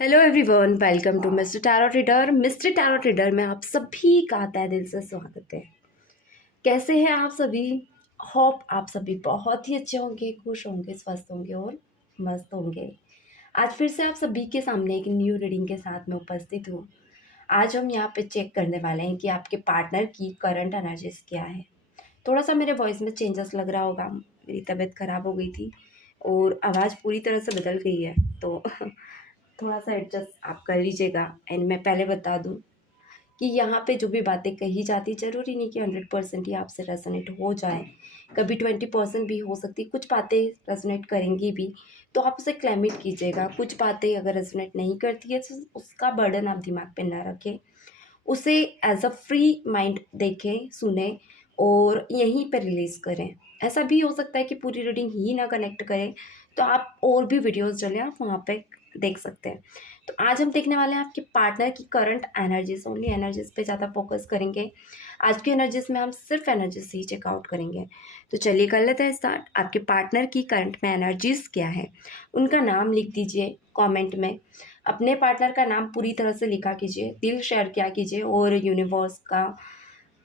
Hello everyone, welcome to mister tarot reader. Mister tarot reader में आप सभी का तहे दिल से स्वागत है। कैसे हैं आप सभी? होप आप सभी बहुत ही अच्छे होंगे, खुश होंगे, स्वस्थ होंगे और मस्त होंगे। आज फिर से आप सभी के सामने एक न्यू रीडिंग के साथ में उपस्थित हूँ। आज हम यहाँ पे चेक करने वाले हैं कि आपके पार्टनर की करंट एनर्जीज क्या है। थोड़ा सा मेरे वॉइस में चेंजेस लग रहा होगा, मेरी तबीयत ख़राब हो गई थी और आवाज़ पूरी तरह से बदल गई है, तो थोड़ा सा एडजस्ट आप कर लीजिएगा। एंड मैं पहले बता दूं कि यहाँ पे जो भी बातें कही जाती, ज़रूरी नहीं कि 100% ही आपसे रेजोनेट हो जाए, कभी 20% भी हो सकती। कुछ बातें रेजोनेट करेंगी भी, तो आप उसे क्लेमिट कीजिएगा। कुछ बातें अगर रेजोनेट नहीं करती है तो उसका बर्डन आप दिमाग पे ना रखें, उसे एज अ फ्री माइंड देखें, सुने और यहीं पर रिलीज़ करें। ऐसा भी हो सकता है कि पूरी रीडिंग ही ना कनेक्ट करें, तो आप और भी वीडियोस चलें, आप वहाँ पे देख सकते हैं। तो आज हम देखने वाले हैं आपके पार्टनर की करंट एनर्जीज, ओनली एनर्जीज पे ज़्यादा फोकस करेंगे। आज की एनर्जीज में हम सिर्फ एनर्जीज ही चेकआउट करेंगे। तो चलिए कर लेते हैं स्टार्ट। आपके पार्टनर की करंट में एनर्जीज क्या है, उनका नाम लिख दीजिए कमेंट में। अपने पार्टनर का नाम पूरी तरह से लिखा कीजिए, दिल शेयर किया कीजिए और यूनिवर्स का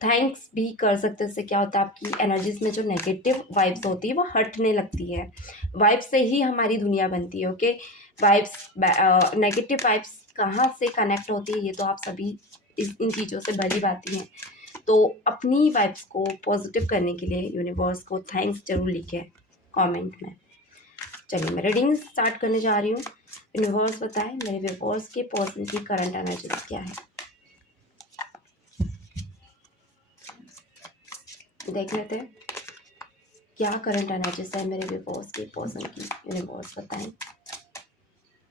थैंक्स भी कर सकते हैं। इससे क्या होता है, आपकी एनर्जीज में जो नेगेटिव वाइब्स होती है वो हटने लगती है। वाइब्स से ही हमारी दुनिया बनती है। ओके, वाइब्स, नेगेटिव वाइब्स कहाँ से कनेक्ट होती है ये तो आप सभी इन चीज़ों से भली बाती हैं। तो अपनी वाइब्स को पॉजिटिव करने के लिए यूनिवर्स को थैंक्स जरूर लिखें कमेंट में। चलिए मैं रीडिंग स्टार्ट करने जा रही हूँ। यूनिवर्स बताएं मेरे व्यूअर्स के पर्सन की करंट एनर्जी क्या है, देख लेते हैं क्या करंट एनर्जीज है मेरे व्यूअर्स के पर्सन की। यूनिवर्स बताएं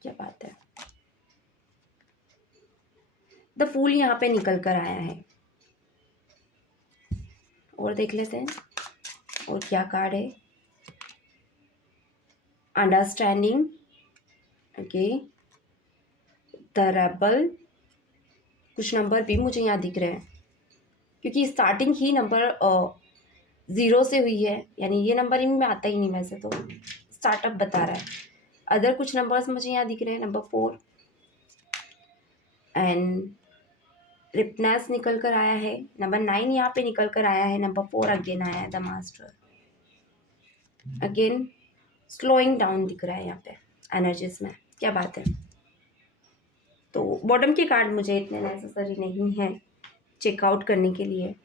क्या बात है। द फूल यहाँ पे निकल कर आया है, और देख लेते हैं और क्या कार्ड है। Understanding, okay, the rebel. कुछ नंबर भी मुझे यहाँ दिख रहे हैं, क्योंकि स्टार्टिंग ही नंबर 0 से हुई है, यानी ये नंबर इनमें आता ही नहीं वैसे तो, स्टार्टअप बता रहा है। अदर कुछ नंबर्स मुझे यहाँ दिख रहे हैं, नंबर 4 एंड रिपनेस निकल कर आया है, नंबर 9 यहाँ पे निकल कर आया है, नंबर 4 अगेन आया है, the master. Again slowing down दिख रहा है यहाँ पे एनर्जीज में, क्या बात है। तो बॉटम के कार्ड मुझे इतने नेसेसरी नहीं है चेकआउट करने के लिए।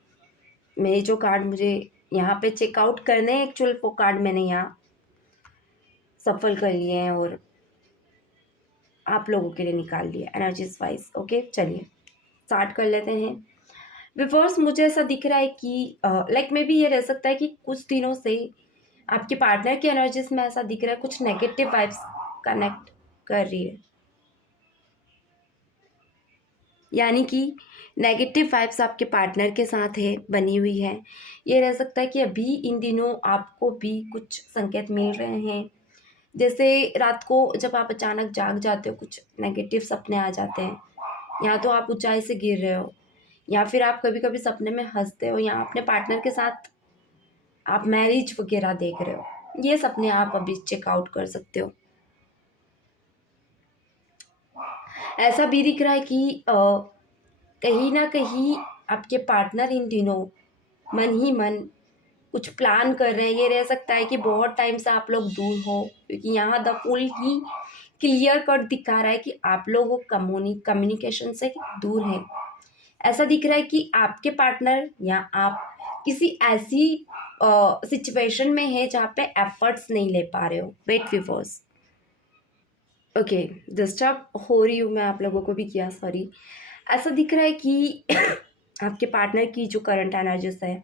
मेरे जो कार्ड मुझे यहाँ पे चेकआउट करने हैं, एक्चुअल वो कार्ड मैंने यहाँ सफल कर लिए हैं और आप लोगों के लिए निकाल लिए एनर्जीज वाइज। ओके, चलिए स्टार्ट कर लेते हैं। विवर्स, मुझे ऐसा दिख रहा है कि लाइक मे बी ये रह सकता है कि कुछ दिनों से आपके पार्टनर की एनर्जीज में ऐसा दिख रहा है कुछ नेगेटिव वाइब्स कनेक्ट कर रही है, यानी कि नेगेटिव वाइब्स आपके पार्टनर के साथ है, बनी हुई है। ये रह सकता है कि अभी इन दिनों आपको भी कुछ संकेत मिल रहे हैं, जैसे रात को जब आप अचानक जाग जाते हो, कुछ नेगेटिव सपने आ जाते हैं, या तो आप ऊंचाई से गिर रहे हो, या फिर आप कभी कभी सपने में हंसते हो, या अपने पार्टनर के साथ आप मैरिज वगैरह देख रहे हो। ये सपने आप अभी चेकआउट कर सकते हो। ऐसा भी दिख रहा है कि कहीं ना कहीं आपके पार्टनर इन दिनों मन ही मन कुछ प्लान कर रहे हैं। ये रह सकता है कि बहुत टाइम से आप लोग दूर हो, क्योंकि यहाँ the full he clear cut दिखा रहा है कि आप लोग कम्युनिकेशन से दूर हैं। ऐसा दिख रहा है कि आपके पार्टनर या आप किसी ऐसी सिचुएशन में है जहाँ पे एफर्ट्स नहीं ले पा रहे हो। वेट विवर्स, ओके, डिस्टर्ब हो रही हूँ मैं, आप लोगों को भी किया सॉरी। ऐसा दिख रहा है कि आपके पार्टनर की जो करंट एनर्जीज है,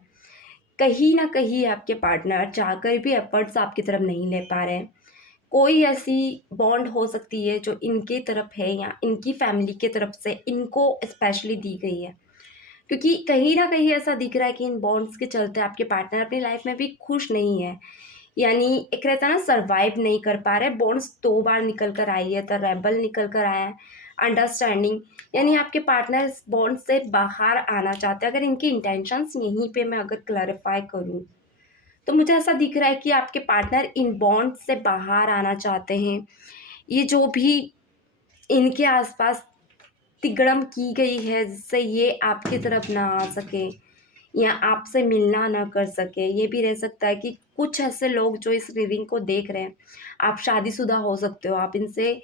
कहीं ना कहीं आपके पार्टनर चाहकर भी एफर्ट्स आपकी तरफ नहीं ले पा रहे हैं। कोई ऐसी बॉन्ड हो सकती है जो इनके तरफ है या इनकी फैमिली के तरफ से इनको स्पेशली दी गई है, क्योंकि कहीं ना कहीं ऐसा दिख रहा है कि इन बॉन्ड्स के चलते आपके पार्टनर अपनी लाइफ में भी खुश नहीं है। यानी एक रहता है ना, सरवाइव नहीं कर पा रहे। बॉन्ड्स 2 बार निकल कर आई है, तो रेबल निकल कर आया है, अंडरस्टैंडिंग, यानी आपके पार्टनर इस बॉन्ड से बाहर आना चाहते हैं। अगर इनकी इंटेंशंस यहीं पे मैं अगर क्लैरिफाई करूँ, तो मुझे ऐसा दिख रहा है कि आपके पार्टनर इन बॉन्ड से बाहर आना चाहते हैं। ये जो भी इनके आसपास तिगड़म की गई है जिससे ये आपकी तरफ ना आ सके या आपसे मिलना ना कर सके। ये भी रह सकता है कि कुछ ऐसे लोग जो इस रीडिंग को देख रहे हैं, आप शादीशुदा हो सकते हो, आप इनसे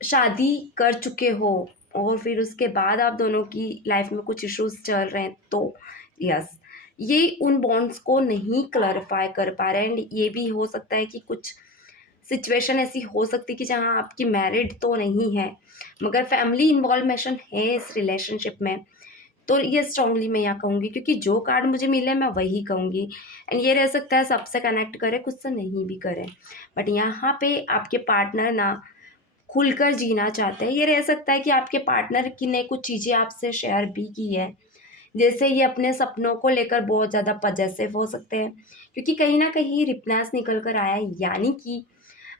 शादी कर चुके हो और फिर उसके बाद आप दोनों की लाइफ में कुछ इश्यूज चल रहे हैं, तो यस, ये उन बॉन्ड्स को नहीं क्लैरिफाई कर पा रहे हैं। एंड ये भी हो सकता है कि कुछ सिचुएशन ऐसी हो सकती है कि जहाँ आपकी मैरिड तो नहीं है मगर फैमिली इन्वॉल्वेशन है इस रिलेशनशिप में। तो ये स्ट्रांगली मैं यहाँ कहूँगी, क्योंकि जो कार्ड मुझे मिले मैं वही कहूँगी। एंड ये रह सकता है सबसे कनेक्ट करे, कुछ से नहीं भी करे, बट यहाँ पे आपके पार्टनर ना खुलकर जीना चाहते हैं। ये रह सकता है कि आपके पार्टनर की ने कुछ चीज़ें आपसे शेयर भी की है, जैसे ये अपने सपनों को लेकर बहुत ज़्यादा पजेसिव हो सकते हैं, क्योंकि कहीं ना कहीं रिप्लास निकल कर आया है, यानी कि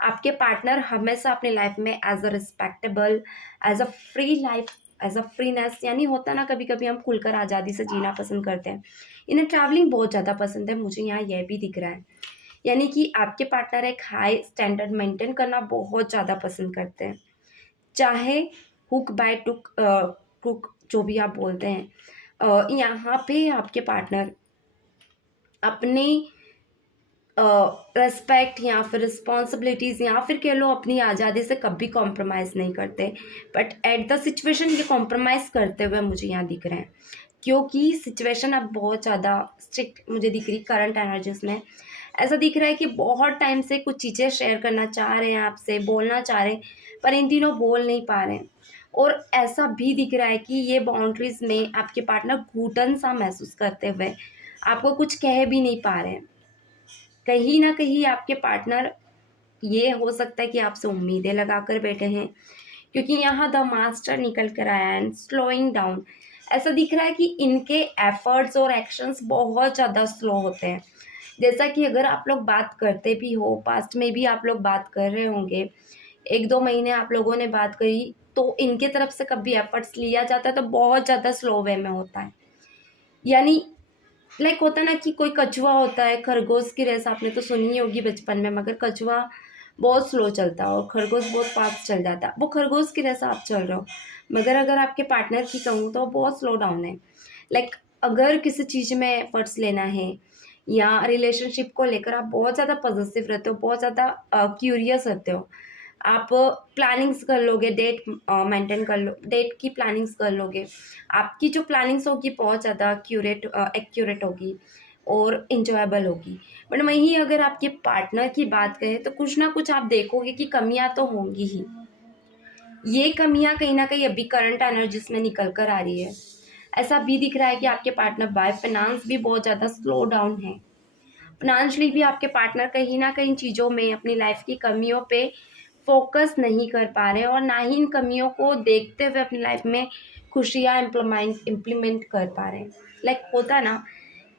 आपके पार्टनर हमेशा अपनी लाइफ में as a respectable, as a free life, as a freeness, यानी होता ना कभी कभी हम खुलकर आज़ादी से जीना पसंद करते हैं। इन्हें ट्रैवलिंग बहुत ज़्यादा पसंद है, मुझे यहाँ यह भी दिख रहा है, यानी कि आपके पार्टनर एक हाई स्टैंडर्ड मेंटेन करना बहुत ज़्यादा पसंद करते हैं, चाहे हुक बाय टुक कुक जो भी आप बोलते हैं। यहाँ पे आपके पार्टनर अपने रेस्पेक्ट या फिर रिस्पॉन्सिबिलिटीज़ या फिर कह लो अपनी आज़ादी से कभी कॉम्प्रोमाइज़ नहीं करते, बट एट द सिचुएशन ये कॉम्प्रोमाइज़ करते हुए मुझे यहाँ दिख रहे हैं, क्योंकि सिचुएशन अब बहुत ज़्यादा स्ट्रिक्ट मुझे दिख रही करंट एनर्जीज में। ऐसा दिख रहा है कि बहुत टाइम से कुछ चीज़ें शेयर करना चाह रहे हैं, आपसे बोलना चाह रहे हैं, पर इन दिनों बोल नहीं पा रहे हैं। और ऐसा भी दिख रहा है कि ये बाउंड्रीज में आपके पार्टनर घुटन सा महसूस करते हुए आपको कुछ कह भी नहीं पा रहे हैं। कहीं ना कहीं आपके पार्टनर, ये हो सकता है कि आपसे उम्मीदें लगाकर बैठे हैं, क्योंकि यहाँ द मास्टर निकल कर आया है एंड स्लोइंग डाउन। ऐसा दिख रहा है कि इनके एफर्ट्स और एक्शंस बहुत ज़्यादा स्लो होते हैं। जैसा कि अगर आप लोग बात करते भी हो, पास्ट में भी आप लोग बात कर रहे होंगे, 1-2 महीने आप लोगों ने बात करी, तो इनके तरफ से कभी एफर्ट्स लिया जाता है तो बहुत ज़्यादा स्लो वे में होता है। यानी लाइक होता है ना कि कोई कछुआ होता है, खरगोश की रेस आपने तो सुनी ही होगी बचपन में, मगर कछुआ बहुत स्लो चलता है और खरगोश बहुत फास्ट चल जाता है। वो खरगोश की रेस आप चल रहे हो, मगर अगर आपके पार्टनर की कहूँ तो वो बहुत स्लो डाउन है। लाइक अगर किसी चीज़ में एफर्ट्स लेना है या रिलेशनशिप को लेकर आप बहुत ज़्यादा पॉजिटिव रहते हो, बहुत ज़्यादा क्यूरियस रहते हो, आप प्लानिंग्स कर लोगे, डेट मेंटेन कर लो, डेट की प्लानिंग्स कर लोगे, आपकी जो प्लानिंग्स होगी बहुत ज़्यादा एक्यूरेट होगी और इंजॉयबल होगी। बट वहीं अगर आपके पार्टनर की बात करें तो कुछ ना कुछ आप देखोगे कि कमियां तो होंगी ही। ये कमियां कहीं ना कहीं अभी करंट एनर्जीज में निकल कर आ रही है। ऐसा भी दिख रहा है कि आपके पार्टनर बाय फाइनेंस भी बहुत ज़्यादा स्लो डाउन है। फाइनेंशियली भी आपके पार्टनर कहीं ना कहीं चीज़ों में अपनी लाइफ की कमियों पे फोकस नहीं कर पा रहे हैं और ना ही इन कमियों को देखते हुए अपनी लाइफ में खुशियाँ इम्प्लीमेंट कर पा रहे हैं। लाइक होता है ना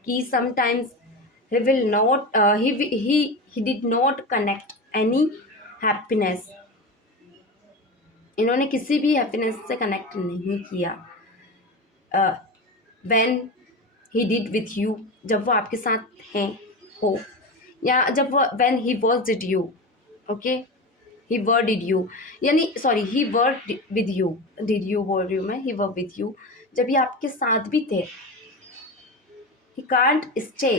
कि sometimes he will not he did not connect any happiness, इन्होंने किसी भी हैप्पीनेस से कनेक्ट नहीं किया when he did with you, जब वो आपके साथ हैं हो, या जब वो when he was did you, okay, he were did you, यानी sorry he were with you, did you बोल रही हूँ मैं, ही वर विद यू, जब ये आपके साथ भी थे, he can't stay,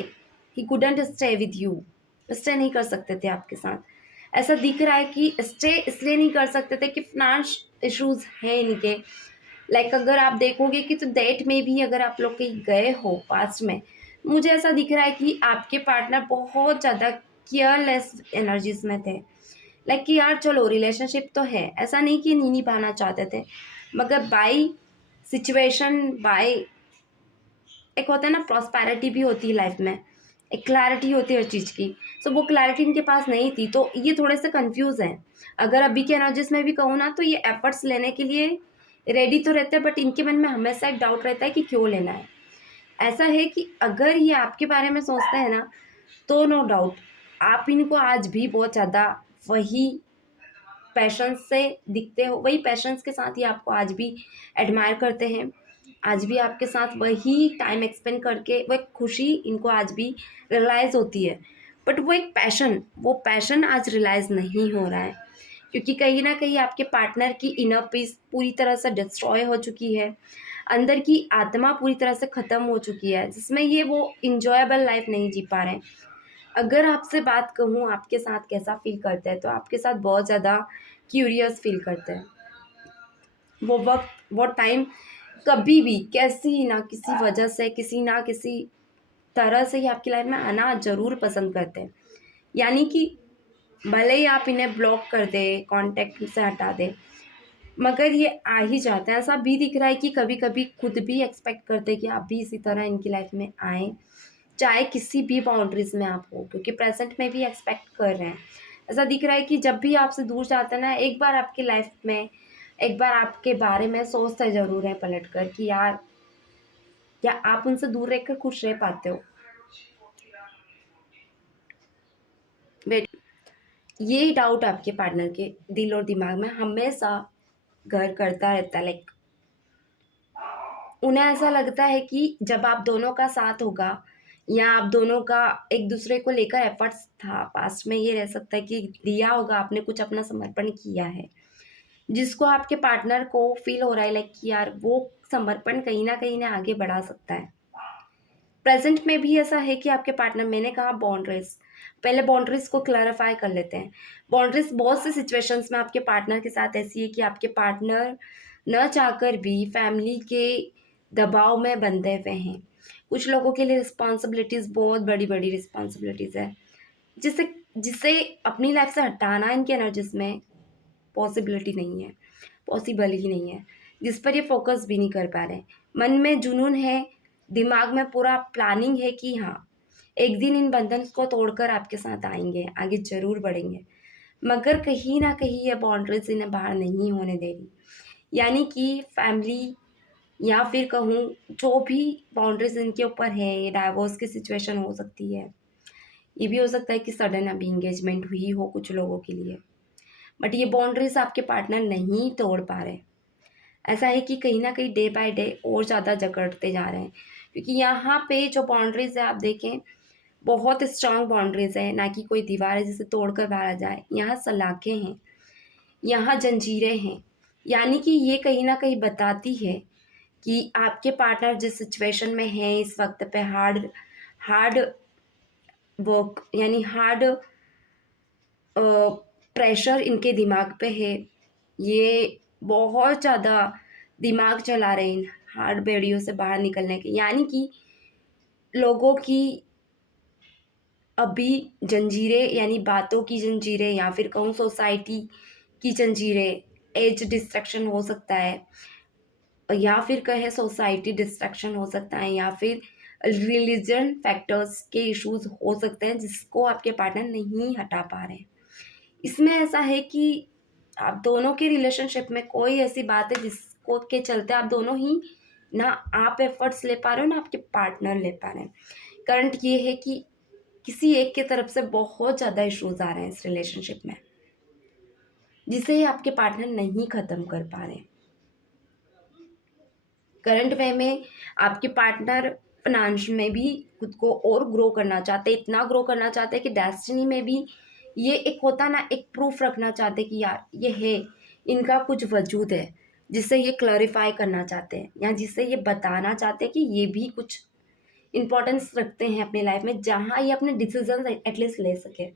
he couldn't stay with you, stay नहीं कर सकते थे आपके साथ। ऐसा दिख रहा है कि स्टे इसलिए नहीं कर सकते थे कि फाइनेंस इश्यूज हैं इनके। लाइक अगर आप देखोगे कि तो डेट में भी अगर आप लोग कहीं गए हो पास्ट में, मुझे ऐसा दिख रहा है कि आपके पार्टनर बहुत ज़्यादा केयरलेस एनर्जीज में थे। लाइक कि यार चलो रिलेशनशिप तो है, ऐसा नहीं कि नहीं निभाना चाहते थे, मगर बाय सिचुएशन, बाय एक होता है ना प्रॉस्पेरिटी भी होती है लाइफ में, एक क्लैरिटी होती है हर चीज़ की, सो वो क्लैरिटी इनके पास नहीं थी, तो ये थोड़े से कंफ्यूज हैं। अगर अभी के एनर्जीज में भी कहूँ ना तो ये एफर्ट्स लेने के लिए रेडी तो रहते हैं, बट इनके मन में हमेशा एक डाउट रहता है कि क्यों लेना है। ऐसा है कि अगर ये आपके बारे में सोचते हैं ना, तो नो डाउट आप इनको आज भी बहुत ज़्यादा वही पैशंस से दिखते हो, वही पैशंस के साथ ही आपको आज भी एडमायर करते हैं, आज भी आपके साथ वही टाइम एक्सपेंड करके वो एक खुशी इनको आज भी रियलाइज़ होती है। बट वो एक पैशन, वो पैशन आज रियलाइज़ नहीं हो रहा है, क्योंकि कहीं ना कहीं आपके पार्टनर की इनर पीस पूरी तरह से डिस्ट्रॉय हो चुकी है, अंदर की आत्मा पूरी तरह से ख़त्म हो चुकी है, जिसमें ये वो इंजॉयबल लाइफ नहीं जी पा रहे हैं। अगर आपसे बात कहूँ आपके साथ कैसा फील करते हैं, तो आपके साथ बहुत ज़्यादा क्यूरियस फील करते हैं। वो वक्त, वो टाइम कभी भी कैसी ना किसी वजह से, किसी ना किसी तरह से ही आपकी लाइफ में आना ज़रूर पसंद करते हैं। यानी कि भले ही आप इन्हें ब्लॉक कर दें, कांटेक्ट से हटा दें, मगर ये आ ही जाते हैं। ऐसा भी दिख रहा है कि कभी कभी खुद भी एक्सपेक्ट करते हैं कि आप भी इसी तरह इनकी लाइफ में आएँ, चाहे किसी भी बाउंड्रीज में आप हो, क्योंकि प्रेजेंट में भी एक्सपेक्ट कर रहे हैं। ऐसा दिख रहा है कि जब भी आपसे दूर जाते हैं ना, एक बार आपकी लाइफ में, एक बार आपके बारे में सोचते ज़रूर है पलट कर कि यार, क्या आप उनसे दूर रहकर खुश रह पाते हो? वेट, ये डाउट आपके पार्टनर के दिल और दिमाग में हमेशा घर करता रहता है। लाइक उन्हें ऐसा लगता है कि जब आप दोनों का साथ होगा, या आप दोनों का एक दूसरे को लेकर एफर्ट्स था पास्ट में, ये रह सकता है कि दिया होगा आपने, कुछ अपना समर्पण किया है, जिसको आपके पार्टनर को फील हो रहा है लाइक कि यार वो समर्पण कहीं ना कहीं ने आगे बढ़ा सकता है। प्रेजेंट में भी ऐसा है कि आपके पार्टनर, मैंने कहा बाउंड्रीज, पहले बाउंड्रीज को क्लैरिफाई कर लेते हैं। बाउंड्रीज बहुत से सिचुएशंस में आपके पार्टनर के साथ ऐसी है कि आपके पार्टनर न चाहकर भी फैमिली के दबाव में बंधे हुए हैं। कुछ लोगों के लिए रिस्पॉन्सिबिलिटीज़ बहुत बड़ी बड़ी रिस्पॉन्सिबिलिटीज़ है, जिसे जिसे अपनी लाइफ से हटाना इनके एनर्जीज में पॉसिबिलिटी नहीं है, पॉसिबल ही नहीं है, जिस पर ये फोकस भी नहीं कर पा रहे। मन में जुनून है, दिमाग में पूरा प्लानिंग है कि हाँ, एक दिन इन बंधन को तोड़कर आपके साथ आएंगे, आगे जरूर बढ़ेंगे, मगर कहीं ना कहीं ये बाउंड्रीज इन्हें बाहर नहीं होने दे रही। यानी कि फैमिली, या फिर कहूँ जो भी बाउंड्रीज इनके ऊपर है, ये डाइवोर्स की सिचुएशन हो सकती है, ये भी हो सकता है कि सडन अभी इंगेजमेंट हुई हो कुछ लोगों के लिए, बट ये बाउंड्रीज आपके पार्टनर नहीं तोड़ पा रहे। ऐसा है कि कहीं ना कहीं डे बाय डे और ज़्यादा जकड़ते जा रहे हैं, क्योंकि यहाँ पे जो बाउंड्रीज है आप देखें, बहुत स्ट्रांग बाउंड्रीज है, ना कि कोई दीवार है जिसे तोड़कर बाहर आ जाए। यहाँ सलाखें हैं, यहाँ जंजीरें हैं। यानी कि ये कहीं ना कहीं बताती है कि आपके पार्टनर जिस सिचुएशन में है इस वक्त पे, हार्ड हार्ड वर्क, यानी हार्ड प्रेशर इनके दिमाग पे है। ये बहुत ज़्यादा दिमाग चला रहे हैं इन हार्ड बेड़ियों से बाहर निकलने के। यानी कि लोगों की अभी जंजीरें, यानी बातों की जंजीरें, या फिर कहूँ सोसाइटी की जंजीरें, एज डिस्ट्रैक्शन हो सकता है, या फिर कहे सोसाइटी डिस्ट्रैक्शन हो सकता है, या फिर रिलीजन फैक्टर्स के इश्यूज हो सकते हैं, जिसको आपके पार्टनर नहीं हटा पा रहे हैं। इसमें ऐसा है कि आप दोनों के रिलेशनशिप में कोई ऐसी बात है जिसको के चलते आप दोनों ही, ना आप एफर्ट्स ले पा रहे हो, ना आपके पार्टनर ले पा रहे हैं। करंट ये है कि किसी एक की तरफ से बहुत ज़्यादा इश्यूज आ रहे हैं इस रिलेशनशिप में, जिसे आपके पार्टनर नहीं ख़त्म कर पा रहे। करंट वे में आपके पार्टनर फाइनेंस में भी खुद को और ग्रो करना चाहते, इतना ग्रो करना चाहते कि डेस्टिनी में भी ये एक होता ना, एक प्रूफ रखना चाहते कि यार ये है, इनका कुछ वजूद है, जिससे ये क्लैरिफाई करना चाहते हैं, या जिससे ये बताना चाहते हैं कि ये भी कुछ इम्पोर्टेंस रखते हैं अपनी लाइफ में, जहाँ ये अपने डिसीजन एटलीस्ट ले सके।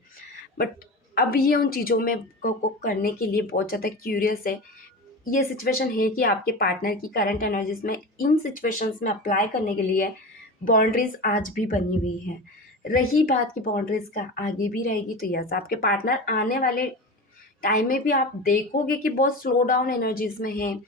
बट अब ये उन चीज़ों में को करने के लिए बहुत ज़्यादा क्यूरियस है। ये सिचुएशन है कि आपके पार्टनर की करंट एनर्जीज में इन सिचुएशंस में अप्लाई करने के लिए बाउंड्रीज आज भी बनी हुई हैं। रही बात की बाउंड्रीज का आगे भी रहेगी, तो यस, आपके पार्टनर आने वाले टाइम में भी आप देखोगे कि बहुत स्लो डाउन एनर्जीज में हैं,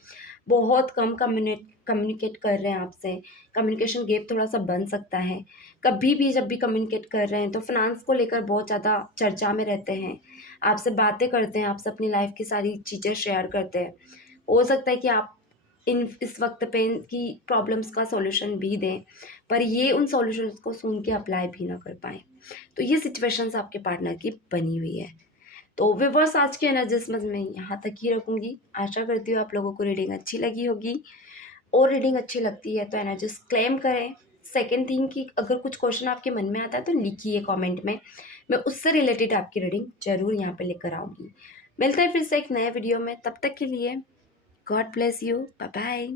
बहुत कम कम्युनिकेट कर रहे हैं आपसे, कम्युनिकेशन गैप थोड़ा सा बन सकता है। कभी भी जब भी कम्युनिकेट कर रहे हैं तो फाइनेंस को लेकर बहुत ज़्यादा चर्चा में रहते हैं, आपसे बातें करते हैं, आपसे अपनी लाइफ की सारी चीज़ें शेयर करते हैं। हो सकता है कि आप इस वक्त पे इनकी प्रॉब्लम्स का सॉल्यूशन भी दें, पर ये उन सॉल्यूशंस को सुन के अप्लाई भी ना कर पाएँ। तो ये सिचुएशंस आपके पार्टनर की बनी हुई है। तो व्यूअर्स, आज की एनालिसिस मैं यहाँ तक ही रखूँगी। आशा करती हूँ आप लोगों को रीडिंग अच्छी लगी होगी, और रीडिंग अच्छी लगती है तो एनालिसिस क्लेम करें। सेकंड थिंग कि अगर कुछ क्वेश्चन आपके मन में आता है तो लिखिए कमेंट में, मैं उससे रिलेटेड आपकी रीडिंग ज़रूर यहाँ पे लेकर आऊँगी। मिलते हैं फिर से एक नए वीडियो में, तब तक के लिए God bless you, bye bye.